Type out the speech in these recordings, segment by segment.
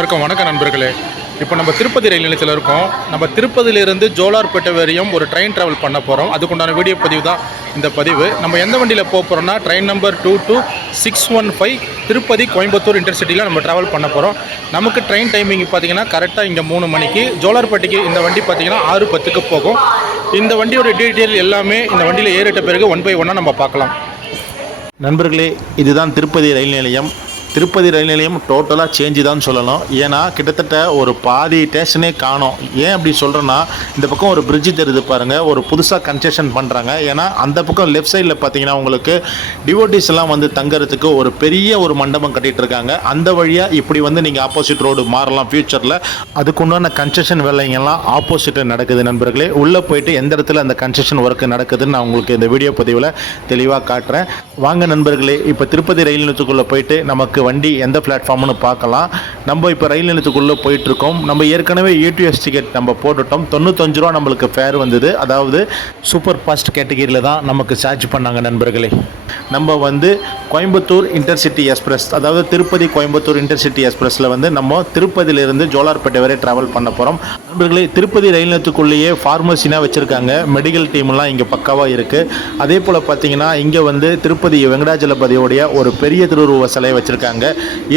அனைவருக்கும் வணக்கம் நண்பர்களே. இப்போ நம்ம திருப்பதி ரயில் நிலையத்தில் இருக்கோம். நம்ம திருப்பதியிலிருந்து ஜோலார்பேட்டை வரையும் ஒரு ட்ரெயின் ட்ராவல் பண்ண போகிறோம். அதுக்குண்டான வீடியோ பதிவு தான் இந்த பதிவு. நம்ம எந்த வண்டியில் போக போகிறோம்னா ட்ரெயின் நம்பர் 22615 திருப்பதி கோயம்புத்தூர் இன்டர்சிட்டியில் நம்ம ட்ராவல் பண்ண போகிறோம். நமக்கு ட்ரெயின் டைமிங் பார்த்திங்கன்னா கரெக்டாக இங்கே 3 மணிக்கு, ஜோலார்பேட்டைக்கு இந்த வண்டி பார்த்திங்கன்னா 6:10க்கு போகும். இந்த வண்டியோட டீட்டெயில் எல்லாமே இந்த வண்டியில் ஏறிட்ட பிறகு 1 by 1 நம்ம பார்க்கலாம். நண்பர்களே, இதுதான் திருப்பதி ரயில் நிலையம். திருப்பதி ரயில் நிலையம் டோட்டலாக சேஞ்சு தான் சொல்லணும். ஏன்னா கிட்டத்தட்ட ஒரு பாதி ஸ்டேஷனே காணோம். ஏன் அப்படி சொல்கிறேன்னா, இந்த பக்கம் ஒரு பிரிட்ஜு தெரியுது பாருங்கள், ஒரு புதுசாக கன்ஸ்ட்ரக்ஷன் பண்ணுறாங்க. ஏன்னா அந்த பக்கம் லெஃப்ட் சைடில் பார்த்தீங்கன்னா உங்களுக்கு டிவோட்டிஸ் எல்லாம் வந்து தங்குறதுக்கு ஒரு பெரிய ஒரு மண்டபம் கட்டிகிட்டு இருக்காங்க. அந்த வழியாக இப்படி வந்து நீங்கள் ஆப்போசிட் ரோடு மாறலாம் ஃப்யூச்சரில். அதுக்குண்டான கன்ஸ்ட்ரக்ஷன் வேலைங்கெல்லாம் ஆப்போசிட்டில் நடக்குது நண்பர்களே. உள்ளே போயிட்டு எந்த இடத்துல அந்த கன்ஸ்ட்ரக்ஷன் ஒர்க்கு நடக்குதுன்னு நான் உங்களுக்கு இந்த வீடியோ பதிவில் தெளிவாக காட்டுறேன். வாங்க நண்பர்களே, இப்போ திருப்பதி ரயில் நிலையத்துக்குள்ளே போயிட்டு நமக்கு வண்டி எந்த பிளாட்ஃபார்ம்னு பார்க்கலாம். நம்ம இப்போ ரயில் நிலையத்துக்குள்ளே போயிட்டுருக்கோம். நம்ம ஏற்கனவே யூடிஎஸ் டிக்கெட் நம்ம போட்டுட்டோம். 95 ரூபா நம்மளுக்கு ஃபேர் வந்தது. அதாவது சூப்பர் ஃபாஸ்ட் கேட்டகிரியில் தான் நமக்கு சார்ஜ் பண்ணாங்க நண்பர்களே. நம்ம வந்து கோயம்புத்தூர் இன்டர்சிட்டி எக்ஸ்பிரஸ், அதாவது திருப்பதி கோயம்புத்தூர் இன்டர்சிட்டி எக்ஸ்பிரஸில் வந்து நம்ம திருப்பதியிலிருந்து ஜோலார்பேட்டை வரை ட்ராவல் பண்ண போகிறோம் நண்பர்களே. திருப்பதி ரயில் நிலையத்துக்குள்ளேயே ஃபார்மசினா வச்சுருக்காங்க. மெடிக்கல் டீம்லாம் இங்கே பக்காவாக இருக்குது. அதே போல் பார்த்தீங்கன்னா இங்கே வந்து திருப்பதி வெங்கடாஜலபதியோடைய ஒரு பெரிய திருவுருவ சிலையை வச்சுருக்காங்க.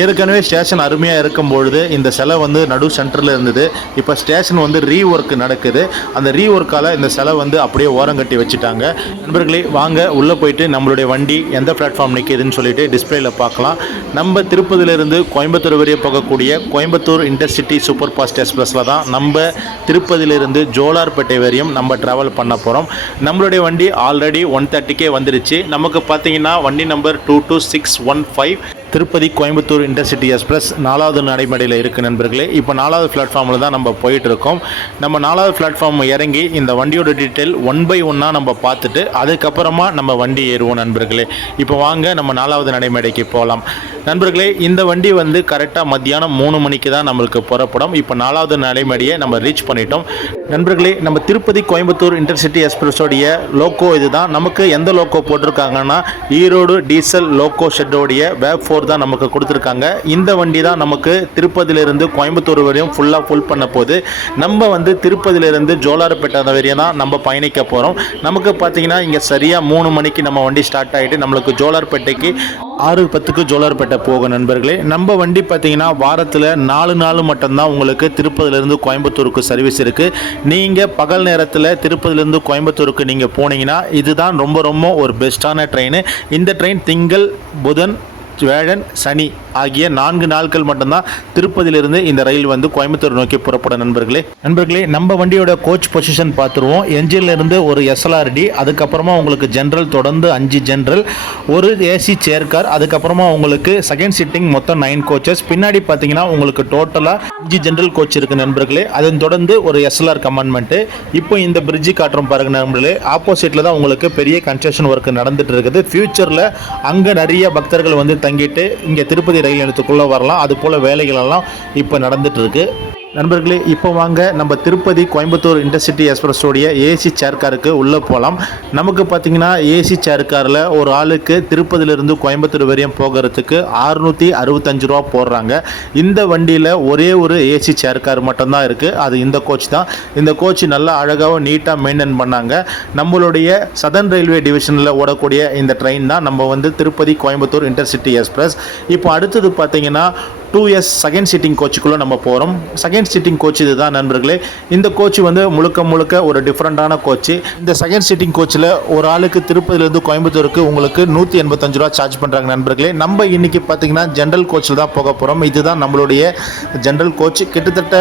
ஏற்கனவே ஸ்டேஷன் அருமையாக இருக்கும்பொழுது இந்த சிலை வந்து நடு சென்டரில் இருந்தது. இப்போ ஸ்டேஷன் வந்து ரீஒர்க் நடக்குது. அந்த ரீஒர்க்கால் இந்த சிலை வந்து அப்படியே ஓரங்கட்டி வச்சுட்டாங்க. நண்பர்களே, வாங்க உள்ளே போயிட்டு நம்மளுடைய வண்டி எந்த பிளாட்ஃபார்ம் நிற்கிதுன்னு சொல்லிட்டு டிஸ்பிளேல பார்க்கலாம். நம்ம திருப்பதியிலிருந்து கோயம்புத்தூர் வரைய போகக்கூடிய கோயம்புத்தூர் இன்டர்சிட்டி சூப்பர் ஃபாஸ்ட் எக்ஸ்பிரஸில் தான் நம்ம திருப்பதியிலிருந்து ஜோலார்பேட்டை வரையும் நம்ம ட்ராவல் பண்ண போகிறோம். நம்மளுடைய வண்டி ஆல்ரெடி 1:30க்கே வந்துருச்சு. நமக்கு பார்த்தீங்கன்னா வண்டி number 22615 Tirupati Coimbatore intercity express 4வது நடைமேடையில் இருக்குது நண்பர்களே. இப்போ 4வது பிளாட்ஃபார்மில் தான் நம்ம போயிட்டுருக்கோம். நம்ம 4வது பிளாட்ஃபார்ம் இறங்கி இந்த வண்டியோட டீட்டெயில் 1 by 1 நம்ம பார்த்துட்டு அதுக்கப்புறமா நம்ம வண்டி ஏறுவோம் நண்பர்களே. இப்போ வாங்க நம்ம 4வது நடைமேடைக்கு போகலாம் நண்பர்களே. இந்த வண்டி வந்து கரெக்டாக மத்தியானம் 3 மணிக்கு தான் நம்மளுக்கு புறப்படும். இப்போ 4வது நடைமேடையை நம்ம ரீச் பண்ணிட்டோம் நண்பர்களே. நம்ம திருப்பதி கோயம்புத்தூர் இன்டர்சிட்டி எக்ஸ்பிரஸோடைய லோக்கோ இதுதான். நமக்கு எந்த லோக்கோ போட்டிருக்காங்கன்னா ஈரோடு டீசல் லோக்கோ ஷெட்டோடைய வேப் 4 தான் நமக்கு கொடுத்துருக்காங்க. இந்த வண்டி தான் நமக்கு திருப்பதியிலிருந்து கோயம்புத்தூர் வரையும் ஃபுல் பண்ண போது. நம்ம வந்து திருப்பதியிலிருந்து ஜோலார்பேட்டை வரையும் தான் நம்ம பயணிக்க போகிறோம். நமக்கு பார்த்தீங்கன்னா இங்கே சரியாக 3 மணிக்கு நம்ம வண்டி ஸ்டார்ட் ஆகிட்டு நம்மளுக்கு ஜோலார்பேட்டைக்கு 6:10க்கு ஜோலார்பேட்டை போகும் நண்பர்களே. நம்ம வண்டி பார்த்தீங்கன்னா வாரத்தில் 4 நாள் மட்டும்தான் உங்களுக்கு திருப்பதியிலிருந்து கோயம்புத்தூருக்கு சர்வீஸ் இருக்குது. நீங்கள் பகல் நேரத்தில் திருப்பதியிலிருந்து கோயம்புத்தூருக்கு நீங்கள் போனீங்கன்னா இதுதான் ரொம்ப ஒரு பெஸ்ட்டான ட்ரெயின். இந்த ட்ரெயின் திங்கள், புதன், வேழன், சனி ஆகிய 4 நாட்கள் மட்டும்தான் திருப்பதியிலிருந்து இந்த ரயில் வந்து கோயம்புத்தூர் நோக்கி புறப்படும் நண்பர்களே. நம்ம வண்டியோட கோச் பொசிஷன் பார்த்துருவோம். என்ஜின்ல இருந்து ஒரு SLRD, அதுக்கப்புறமா உங்களுக்கு ஜென்ரல் தொடர்ந்து 5 ஜென்ரல், ஒரு ஏசி சேர் கார், அதுக்கப்புறமா உங்களுக்கு செகண்ட் சிட்டிங் மொத்தம் 9 கோச்சஸ். பின்னாடி பார்த்தீங்கன்னா உங்களுக்கு டோட்டலாக 5 ஜென்ரல் கோச் இருக்குது நண்பர்களே. அதன் தொடர்ந்து ஒரு SLR கமாண்ட்மெண்ட்டு. இப்போ இந்த பிரிட்ஜு காட்டுறோம் பாருங்க நண்பர்களே. ஆப்போசிட்டில் தான் உங்களுக்கு பெரிய கன்ஸ்ட்ரக்ஷன் ஒர்க் நடந்துட்டு இருக்குது. ஃபியூச்சரில் அங்கே நிறைய பக்தர்கள் வந்து தங்கிட்டு இங்கே திருப்பதி ரயில் நிலையத்துக்குள்ளே வரலாம். அது போல் வேலைகள் எல்லாம் இப்போ நடந்துட்டு இருக்கு நண்பர்களே. இப்போ வாங்க நம்ம திருப்பதி கோயம்புத்தூர் இன்டர்சிட்டி எக்ஸ்பிரஸோடைய ஏசி சேர் காருக்கு உள்ளே போகலாம். நமக்கு பார்த்தீங்கன்னா ஏசி சேர் காரில் ஒரு ஆளுக்கு திருப்பதியிலிருந்து கோயம்புத்தூர் வரையும் போகிறதுக்கு 665 ரூபா போடுறாங்க. இந்த வண்டியில் ஒரே ஒரு ஏசி சேர் கார் மட்டும்தான் இருக்குது. அது இந்த கோச் தான். இந்த கோச் நல்லா அழகாகவும் நீட்டாக மெயின்டைன் பண்ணாங்க. நம்மளுடைய சதர்ன் ரயில்வே டிவிஷனில் ஓடக்கூடிய இந்த ட்ரெயின் தான் நம்ம வந்து திருப்பதி கோயம்புத்தூர் இன்டர்சிட்டி எக்ஸ்பிரஸ். இப்போ அடுத்தது பார்த்தீங்கன்னா 2S செகண்ட் சிட்டிங் கோச்சுக்குள்ளே நம்ம போகிறோம். செகண்ட் சிட்டிங் கோச் இது தான் நண்பர்களே. இந்த கோச் வந்து முழுக்க ஒரு டிஃப்ரெண்ட்டான கோச்சு. இந்த செகண்ட் சிட்டிங் கோச்சில் ஒரு ஆளுக்கு திருப்பதியிலேருந்து கோயம்புத்தூருக்கு உங்களுக்கு 185 ரூபா சார்ஜ் பண்ணுறாங்க நண்பர்களே. நம்ம இன்றைக்கி பார்த்தீங்கன்னா ஜென்ரல் கோச்சில் தான் போக போகிறோம். இதுதான் நம்மளுடைய ஜென்ரல் கோச். கிட்டத்தட்ட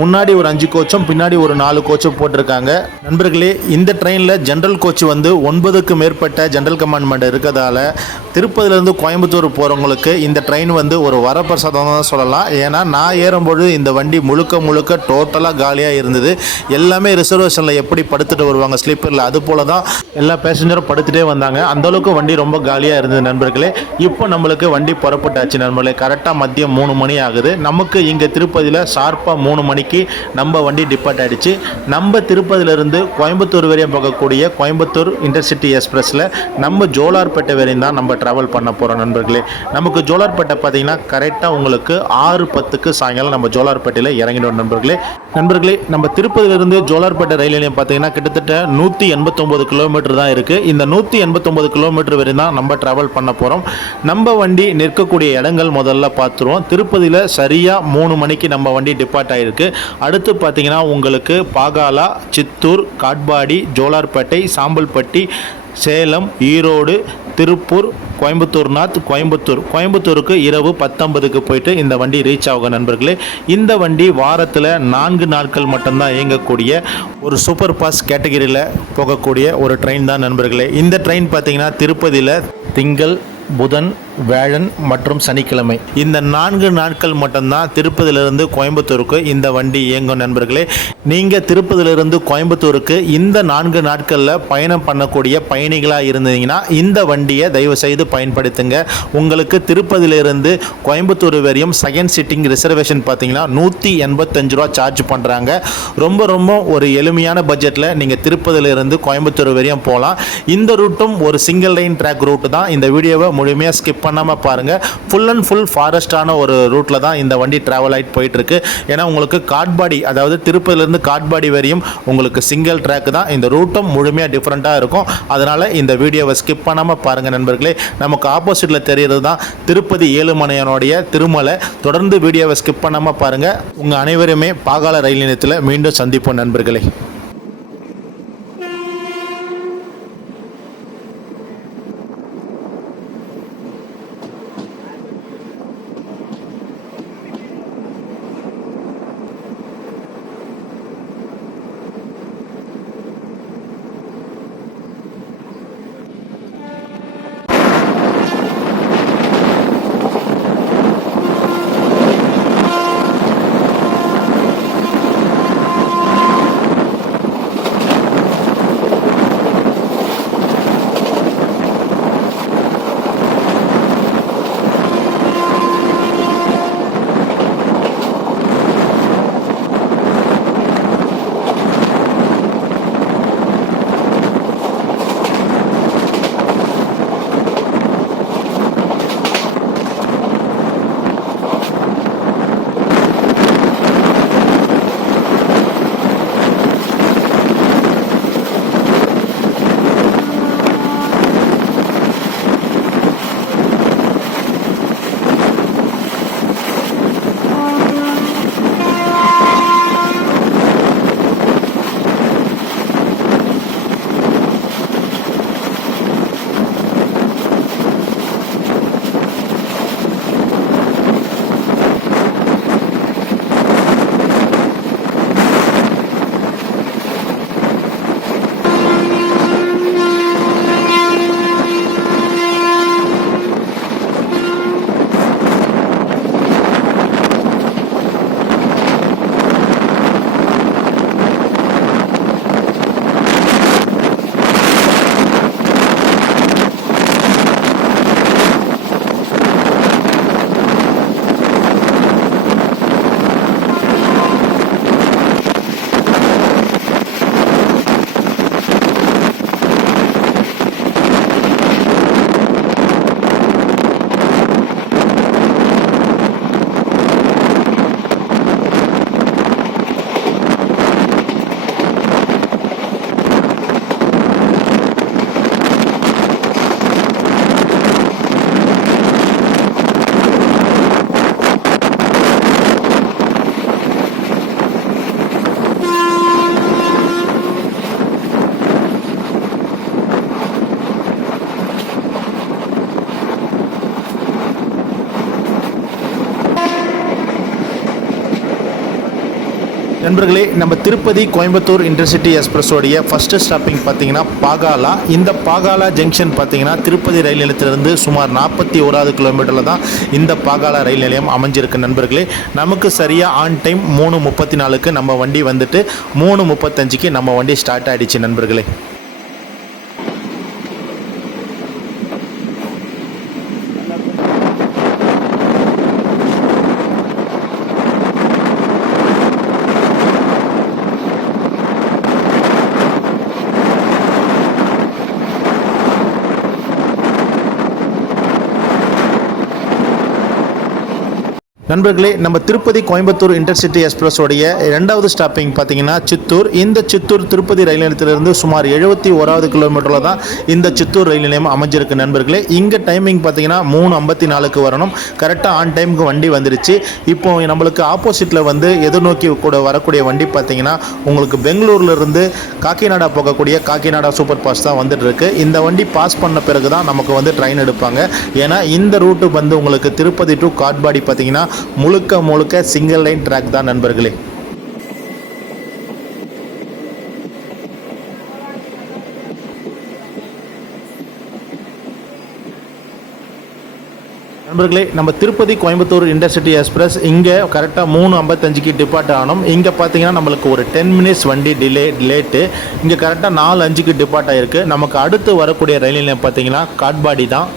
முன்னாடி ஒரு 5 கோச்சும் பின்னாடி ஒரு 4 கோச்சும் போட்டிருக்காங்க நண்பர்களே. இந்த ட்ரெயினில் ஜென்ரல் கோச் வந்து 9க்கு மேற்பட்ட ஜென்ரல் கமாண்ட்மெண்ட் இருக்கிறதால திருப்பதியிலேருந்து கோயம்புத்தூர் போகிறவங்களுக்கு இந்த ட்ரெயின் வந்து ஒரு வரப்பிரசாதம் தான் சொல்லலாம். ஏன்னா நான் ஏறும்போது இந்த வண்டி முழுக்க டோட்டலாக காலியாக இருந்தது. எல்லாமே ரிசர்வேஷனில் எப்படி படுத்துட்டு வருவாங்க ஸ்லீப்பரில், அது போல தான் எல்லா பேசஞ்சரும் படுத்துகிட்டே வந்தாங்க. அந்தளவுக்கு வண்டி ரொம்ப காலியாக இருந்தது நண்பர்களே. இப்போ நம்மளுக்கு வண்டி புறப்பட்டாச்சு நண்பர்களே. கரெக்டாக மதியம் 3 மணி ஆகுது. நமக்கு இங்கே திருப்பதியில் ஷார்ப்பாக 3 மணிக்கு நம்ம வண்டி டிபார்ட் ஆகிடுச்சு. நம்ம திருப்பதியிலிருந்து கோயம்புத்தூர் வரையும் போகக்கூடிய கோயம்புத்தூர் இன்டர்சிட்டி எக்ஸ்பிரஸில் நம்ம ஜோலார்பேட்டை வரையும் தான் நம்ம ட்ராவல் பண்ண போகிறோம் நண்பர்களே. நமக்கு ஜோலார்பேட்டை பார்த்தீங்கன்னா கரெக்டாக உங்களுக்கு உங்களுக்கு 6:10க்கு சாயங்காலம் நம்ம ஜோலார்பேட்டையில் இறங்கிடும் நண்பர்களே நம்ம திருப்பதியிலிருந்து ஜோலார்பேட்டை ரயில் நிலையம் பார்த்தீங்கன்னா கிட்டத்தட்ட 189 கிலோமீட்டர் தான் இருக்குது. இந்த 189 கிலோமீட்டர் வரை தான் நம்ம ட்ராவல் பண்ண போகிறோம். நம்ம வண்டி நிற்கக்கூடிய இடங்கள் முதல்ல பார்த்துருவோம். திருப்பதியில் சரியாக 3 மணிக்கு நம்ம வண்டி டிபார்ட் ஆகிருக்கு. அடுத்து பார்த்தீங்கன்னா உங்களுக்கு பாகாலா, சித்தூர், காட்பாடி, ஜோலார்பேட்டை, சாம்பல்பட்டி, சேலம், ஈரோடு, திருப்பூர், கோயம்புத்தூருக்கு இரவு 10:50க்கு போயிட்டு இந்த வண்டி ரீச் ஆகும் நண்பர்களே. இந்த வண்டி வாரத்தில் 4 நாட்கள் மட்டும்தான் இயங்கக்கூடிய ஒரு சூப்பர் ஃபாஸ்ட் கேட்டகரியில் போகக்கூடிய ஒரு ட்ரெயின் தான் நண்பர்களே. இந்த ட்ரெயின் பார்த்தீங்கன்னா திருப்பதியில் திங்கள், புதன், வியாழன் மற்றும் சனிக்கிழமை இந்த 4 நாட்கள் மட்டும்தான் திருப்பதியிலிருந்து கோயம்புத்தூருக்கு இந்த வண்டி இயங்கும் நண்பர்களே. நீங்கள் திருப்பதியிலிருந்து கோயம்புத்தூருக்கு இந்த 4 நாட்களில் பயணம் பண்ணக்கூடிய பயணிகளாக இருந்தீங்கன்னா இந்த வண்டியை தயவு செய்து பயன்படுத்துங்க. உங்களுக்கு திருப்பதியிலிருந்து கோயம்புத்தூர் வரையும் செகண்ட் சிட்டிங் ரிசர்வேஷன் பார்த்தீங்கன்னா 185 ரூபா சார்ஜ் பண்ணுறாங்க. ரொம்ப ஒரு எளிமையான பட்ஜெட்டில் நீங்கள் திருப்பதியிலிருந்து கோயம்புத்தூர் வரையும் போகலாம். இந்த ரூட்டும் ஒரு சிங்கிள் லைன் ட்ராக் ரூட்டு தான். இந்த வீடியோவை முழுமையாக ஸ்கிப் பண்ணாமல் பாருங்கள். ஃபுல் அண்ட் ஃபுல் ஃபாரஸ்டான ஒரு ரூட்டில் தான் இந்த வண்டி ட்ராவல் ஆகிட்டு போயிட்டுருக்கு. ஏன்னா உங்களுக்கு காட்பாடி, அதாவது திருப்பதியிலேருந்து காட்பாடி வரையும் உங்களுக்கு சிங்கிள் ட்ராக் தான். இந்த ரூட்டும் முழுமையாக டிஃப்ரெண்ட்டாக இருக்கும். அதனால் இந்த வீடியோவை ஸ்கிப் பண்ணாமல் பாருங்கள் நண்பர்களே. நமக்கு ஆப்போசிட்டில் தெரிகிறது தான் திருப்பதி ஏழுமலையானுடைய திருமலை. தொடர்ந்து வீடியோவை ஸ்கிப் பண்ணாமல் பாருங்கள். உங்கள் அனைவருமே பாகால ரயில் நிலையத்தில் மீண்டும் சந்திப்போம் நண்பர்களே. நண்பர்களே, நம்ம திருப்பதி கோயம்புத்தூர் இன்டர்சிட்டி எக்ஸ்பிரஸோடைய ஃபஸ்ட்டு ஸ்டாப்பிங் பார்த்தீங்கன்னா பாகாலா. இந்த பாகாலா ஜங்ஷன் பார்த்தீங்கன்னா திருப்பதி ரயில் நிலையத்திலிருந்து சுமார் 41வது கிலோமீட்டரில் தான் இந்த பாகாலா ரயில் நிலையம் அமைஞ்சிருக்கு நண்பர்களே. நமக்கு சரியாக ஆன் டைம் 3:34க்கு நம்ம வண்டி வந்துட்டு 3:35க்கு நம்ம வண்டி ஸ்டார்ட் ஆகிடுச்சு நண்பர்களே. நண்பர்களே, நம்ம திருப்பதி கோயம்புத்தூர் இன்டர்சிட்டி எக்ஸ்பிரஸ் உடைய இரண்டாவது ஸ்டாப்பிங் பார்த்தீங்கன்னா சித்தூர். இந்த சித்தூர் திருப்பதி ரயில் நிலையத்திலிருந்து சுமார் 71வது கிலோமீட்டரில் தான் இந்த சித்தூர் ரயில் நிலையம் அமைஞ்சிருக்கு நண்பர்களே. இங்கே டைமிங் பார்த்தீங்கன்னா 3:54க்கு வரணும். கரெக்டாக ஆன் டைமுக்கு வண்டி வந்துருச்சு. இப்போ நம்மளுக்கு ஆப்போசிட்டில் வந்து எதிர்நோக்கி கூட வரக்கூடிய வண்டி பார்த்தீங்கன்னா உங்களுக்கு பெங்களூர்லேருந்து காக்கிநாடா போகக்கூடிய காக்கிநாடா சூப்பர் ஃபாஸ்ட் தான் வந்துட்டு இருக்கு. இந்த வண்டி பாஸ் பண்ண பிறகு தான் நமக்கு வந்து ட்ரெயின் எடுப்பாங்க. ஏன்னா இந்த ரூட்டு வந்து உங்களுக்கு திருப்பதி டு காட்பாடி பார்த்தீங்கன்னா முழுக்க சிங்கிள் லைன் ட்ராக் தான் நண்பர்களே. நண்பர்களே, நம்ம திருப்பதி கோயம்புத்தூர் இன்டர்சிட்டி எக்ஸ்பிரஸ் இங்கே கரெக்டாக 3:55க்கு டிபார்ட் ஆகணும். இங்கே பார்த்தீங்கன்னா நம்மளுக்கு ஒரு 10 மினிட்ஸ் வண்டி லேட்டு. இங்கே கரெக்டாக 4:05க்கு டிபார்ட் ஆகிருக்கு. நமக்கு அடுத்து வரக்கூடிய ரயில் நிலையம் பார்த்தீங்கன்னா காட்பாடி தான்.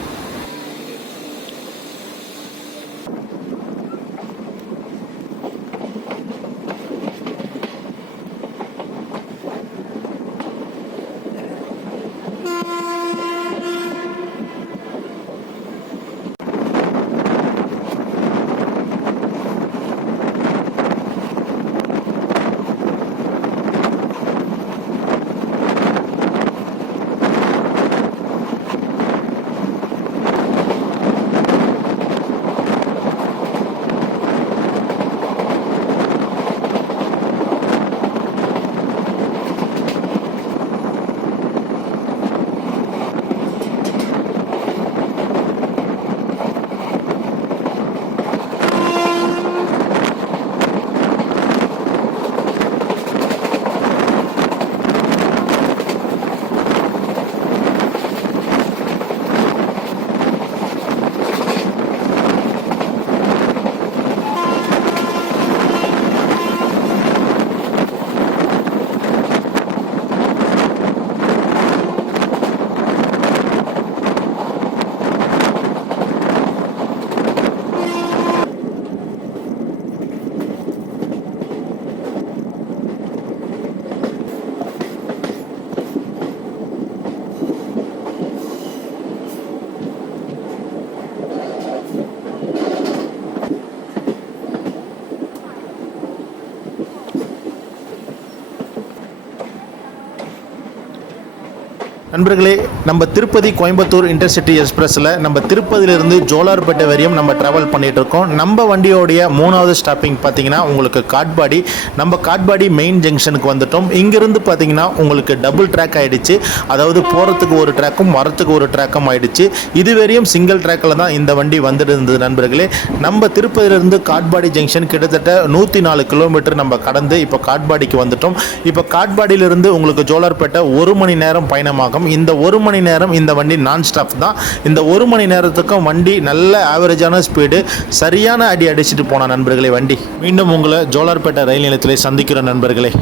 நண்பர்களே, நம்ம திருப்பதி கோயம்புத்தூர் இன்டர்சிட்டி எக்ஸ்பிரஸில் நம்ம திருப்பதியிலிருந்து ஜோலார்பேட்டை வரையும் நம்ம ட்ராவல் பண்ணிகிட்டு இருக்கோம். நம்ம வண்டியோடைய 3வது ஸ்டாப்பிங் பார்த்தீங்கன்னா உங்களுக்கு காட்பாடி. நம்ம காட்பாடி மெயின் ஜங்ஷனுக்கு வந்துட்டோம். இங்கிருந்து பார்த்தீங்கன்னா உங்களுக்கு டபுள் ட்ராக் ஆகிடுச்சு. அதாவது போகிறதுக்கு ஒரு ட்ராக்கும் வரத்துக்கு ஒரு ட்ராக்கும் ஆகிடுச்சு. இதுவரையும் சிங்கிள் ட்ராக்கில் தான் இந்த வண்டி வந்துட்டு இருந்தது நண்பர்களே. நம்ம திருப்பதியிலிருந்து காட்பாடி ஜங்ஷன் கிட்டத்தட்ட 104 கிலோமீட்டர் நம்ம கடந்து இப்போ காட்பாடிக்கு வந்துட்டோம். இப்போ காட்பாடியிலிருந்து உங்களுக்கு ஜோலார்பேட்டை 1 மணி நேரம் பயணமாகும். இந்த 1 மணி நேரம் இந்த வண்டி நான் ஸ்டாப் தான். இந்த 1 மணி நேரத்துக்கும் வண்டி நல்ல ஆவரேஜான ஸ்பீடு, சரியான அடி அடிச்சுட்டு போன நண்பர்களே வண்டி. மீண்டும் உங்களை ஜோலார்பேட்டை ரயில் நிலையத்தில் சந்திக்கிற நண்பர்களே.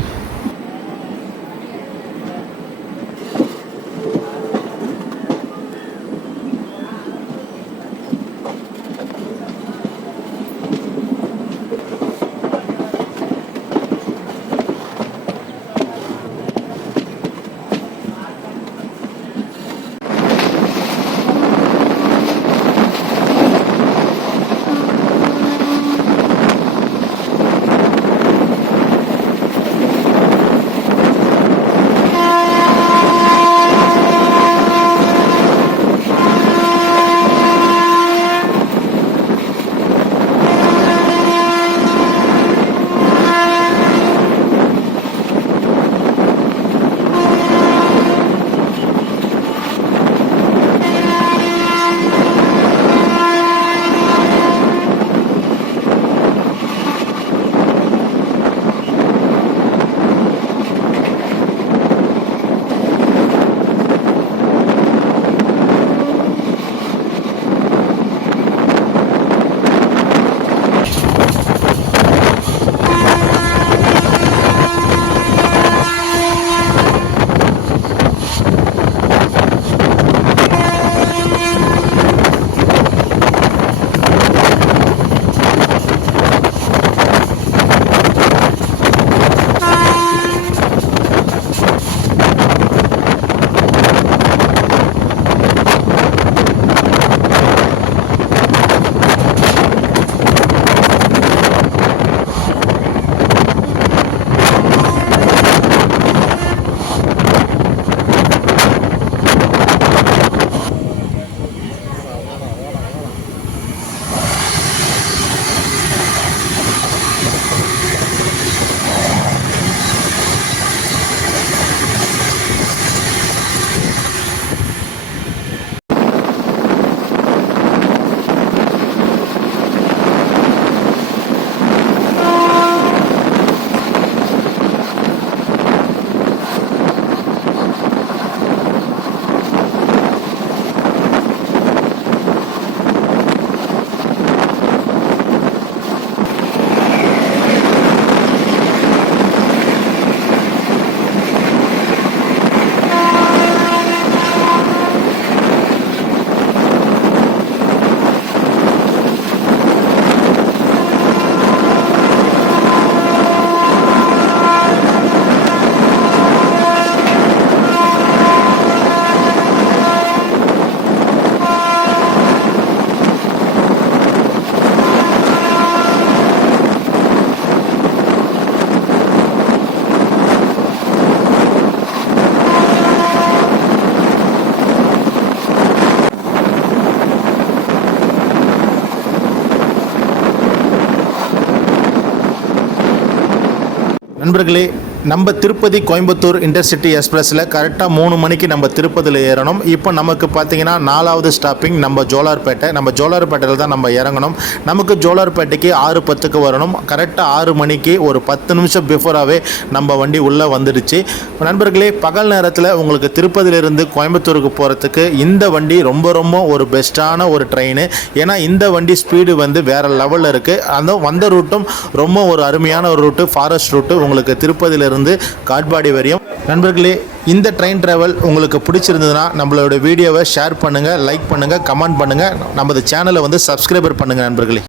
நண்பர்களே, நம்ம திருப்பதி கோயம்புத்தூர் இன்டர்சிட்டி எக்ஸ்பிரஸில் கரெக்டாக 3 மணிக்கு நம்ம திருப்பதியில் ஏறணும். இப்போ நமக்கு பார்த்தீங்கன்னா 4வது ஸ்டாப்பிங் நம்ம ஜோலார்பேட்டை. நம்ம ஜோலார்பேட்டையில் தான் நம்ம இறங்கணும். நமக்கு ஜோலார்பேட்டைக்கு 6:10க்கு வரணும். கரெக்டாக 6 மணிக்கு ஒரு 10 நிமிஷம் பிஃபோராகவே நம்ம வண்டி உள்ளே வந்துடுச்சு. நண்பர்களே, பகல் நேரத்தில் உங்களுக்கு திருப்பதியிலிருந்து கோயம்புத்தூருக்கு போகிறதுக்கு இந்த வண்டி ரொம்ப ஒரு பெஸ்ட்டான ஒரு ட்ரெயின். ஏன்னா இந்த வண்டி ஸ்பீடு வந்து வேறு லெவலில் இருக்குது. அந்த வந்த ரூட்டும் ரொம்ப ஒரு அருமையான ஒரு ரூட்டு, ஃபாரஸ்ட் ரூட்டு உங்களுக்கு திருப்பதியிலிருந்து காட்பாடி வரையும். நண்பர்களே, இந்த ட்ரெயின் டிராவல் உங்களுக்கு பிடிச்சிருந்ததுன்னா நம்மளோட வீடியோவை ஷேர் பண்ணுங்கள், லைக் பண்ணுங்கள், கமெண்ட் பண்ணுங்கள், நமது சேனலை வந்து சப்ஸ்கிரைபர் பண்ணுங்கள் நண்பர்களே.